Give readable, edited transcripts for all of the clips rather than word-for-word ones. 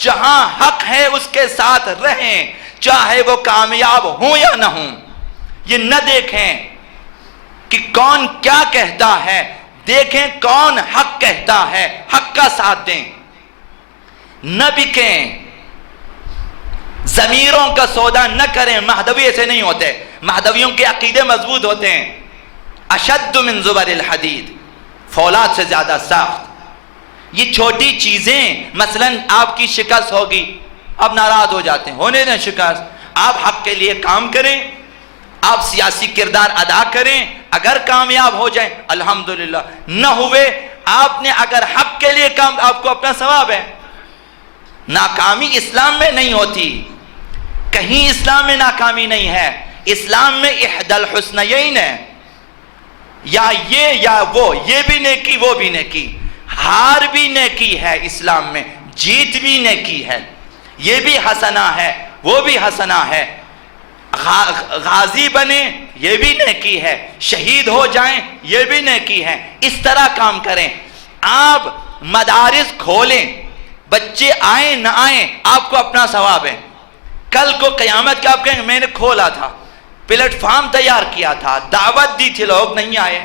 جہاں حق ہے اس کے ساتھ رہیں، چاہے وہ کامیاب ہوں یا نہ ہوں۔ یہ نہ دیکھیں کہ کون کیا کہتا ہے، دیکھیں کون حق کہتا ہے، حق کا ساتھ دیں، نہ بکیں، ضمیروں کا سودا نہ کریں۔ مہدوی ایسے نہیں ہوتے، مہدویوں کے عقیدے مضبوط ہوتے ہیں۔ اشد من زبر الحدید، فولاد سے زیادہ سخت۔ یہ چھوٹی چیزیں، مثلا آپ کی شکست ہوگی، آپ ناراض ہو جاتے ہیں، ہونے دیں شکست، آپ حق کے لیے کام کریں، آپ سیاسی کردار ادا کریں، اگر کامیاب ہو جائیں الحمدللہ، نہ ہوئے آپ نے اگر حق کے لیے کام، آپ کو اپنا ثواب ہے۔ ناکامی اسلام میں نہیں ہوتی، کہیں اسلام میں ناکامی نہیں ہے، اسلام میں احدی الحسنیین ہے، یا یہ یا وہ، یہ بھی نیکی وہ بھی نیکی، ہار بھی نیکی ہے اسلام میں، جیت بھی نیکی ہے، یہ بھی حسنہ ہے وہ بھی حسنہ ہے، غازی بنے یہ بھی نیکی ہے، شہید ہو جائیں یہ بھی نیکی ہے۔ اس طرح کام کریں۔ آپ مدارس کھولیں، بچے آئیں نہ آئیں آپ کو اپنا ثواب ہے۔ کل کو قیامت کے آپ کہیں میں نے کھولا تھا، پلیٹ فارم تیار کیا تھا، دعوت دی تھی، لوگ نہیں آئے۔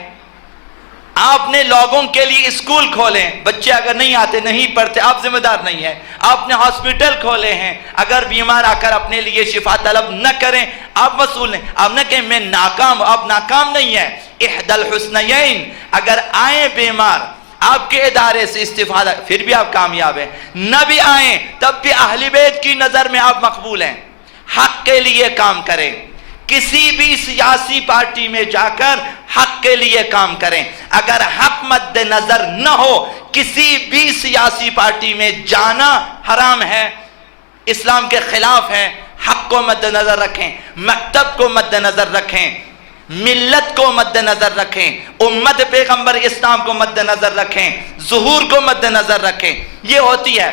آپ نے لوگوں کے لیے اسکول کھولیں، بچے اگر نہیں آتے نہیں پڑھتے آپ ذمہ دار نہیں ہیں۔ آپ نے ہاسپٹل کھولے ہیں، اگر بیمار آ کر اپنے لیے شفا طلب نہ کریں آپ مسئول ہیں۔ آپ نہ کہیں میں ناکام، آپ ناکام نہیں ہیں۔ احدی الحسنیین، اگر آئیں بیمار آپ کے ادارے سے استفادہ، پھر بھی آپ کامیاب ہیں، نہ بھی آئیں تب بھی اہل بیت کی نظر میں آپ مقبول ہیں۔ حق کے لیے کام کریں، کسی بھی سیاسی پارٹی میں جا کر حق کے لیے کام کریں۔ اگر حق مد نظر نہ ہو، کسی بھی سیاسی پارٹی میں جانا حرام ہے، اسلام کے خلاف ہے۔ حق کو مد نظر رکھیں، مکتب کو مد نظر رکھیں، ملت کو مد نظر رکھیں، امت پیغمبر اسلام کو مد نظر رکھیں، ظہور کو مد نظر رکھیں۔ یہ ہوتی ہے۔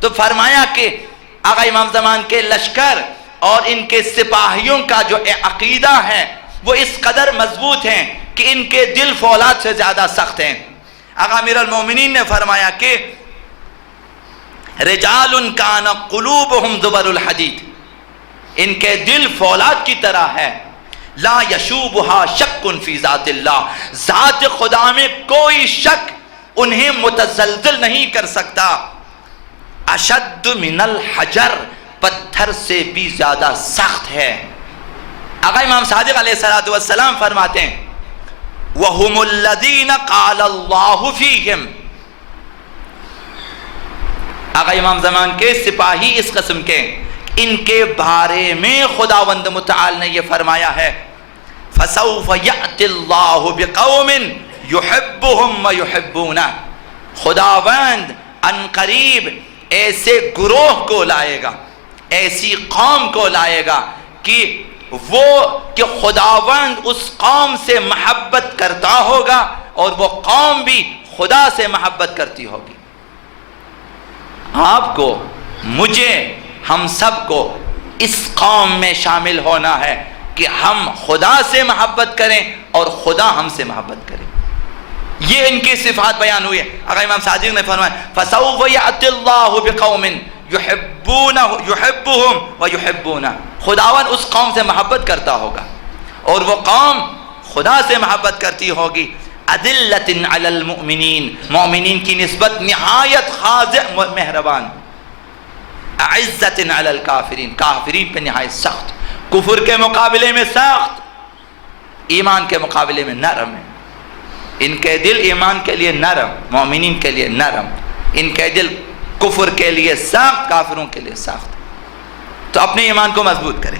تو فرمایا کہ آقا امام زمان کے لشکر اور ان کے سپاہیوں کا جو عقیدہ ہے وہ اس قدر مضبوط ہیں کہ ان کے دل فولاد سے زیادہ سخت ہیں۔ آقا امیر المومنین نے فرمایا کہ رجال کان قلوبہم زبر الحدید، ان کے دل فولاد کی طرح ہے۔ لا یشوبہا شک فی ذات اللہ، ذات خدا میں کوئی شک انہیں متزلزل نہیں کر سکتا۔ اشد من الحجر، پتھر سے بھی زیادہ سخت ہے۔ آقا امام صادق علیہ السلام فرماتے ہیں وَهُمُ الَّذِينَ قَالَ اللَّهُ فِيهِمْ، آقا امام زمان کے سپاہی اس قسم کے، ان کے بارے میں خداوند متعال نے یہ فرمایا ہے فَسَوْفَ يَأْتِ اللَّهُ بِقَوْمٍ يُحِبُّهُمْ وَيُحِبُّونَهُ، خداوند ان قریب ایسے گروہ کو لائے گا، ایسی قوم کو لائے گا کہ خداوند اس قوم سے محبت کرتا ہوگا اور وہ قوم بھی خدا سے محبت کرتی ہوگی۔ آپ کو، مجھے، ہم سب کو اس قوم میں شامل ہونا ہے کہ ہم خدا سے محبت کریں اور خدا ہم سے محبت کرے۔ یہ ان کی صفات بیان ہوئی ہے۔ آقا امام صادق نے فرمایا فَسَوْفَ يَأْتِ اللَّهُ بِقَوْمٍ يُحِبُّهُمْ وَيُحِبُّونَهُ، خداوند اس قوم سے محبت کرتا ہوگا اور وہ قوم خدا سے محبت کرتی ہوگی۔ أَذِلَّةٍ عَلَى الْمُؤْمِنِينَ، مومنین کی نسبت نہایت خاضع مہربان۔ أَعِزَّةٍ عَلَى الْكَافِرِينَ، کافرین پہ نہایت سخت، کفر کے مقابلے میں سخت، ایمان کے مقابلے میں نرم ہے۔ ان کے دل ایمان کے لیے نرم، مومنین کے لیے نرم، ان کے دل کفر کے لیے سخت، کافروں کے لیے سخت۔ تو اپنے ایمان کو مضبوط کریں۔